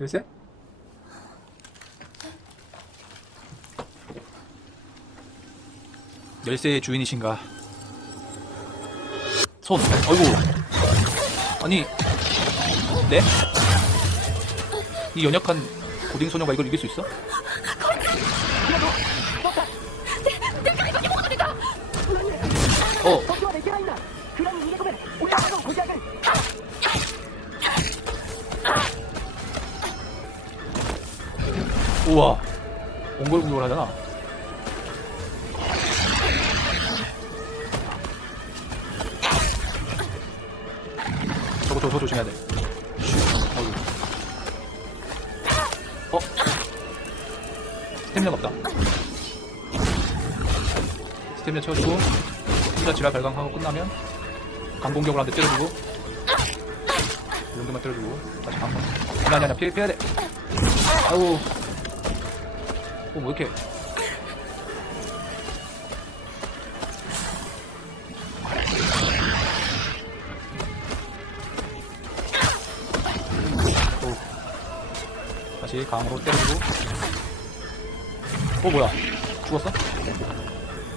열쇠? 열쇠의 주인이신가? 손. 아이고. 아니. 네? 이 연약한 고딩 소녀가 이걸 이길 수 있어? 어, 우와. 옹골 공격을 하잖아. 저거 저거 조심해야 돼. 어? 스태미나가 없다. 스태미나 채워주고 혼자 지랄 발광하고 끝나면 강공격을 한 대 때려주고 이 정도만 때려주고 다시 강공 아니 아니 아니 피해, 피해야 돼 아우 어, 뭐 이렇게. 오. 다시 강으로 때려주고. 어, 뭐야. 죽었어?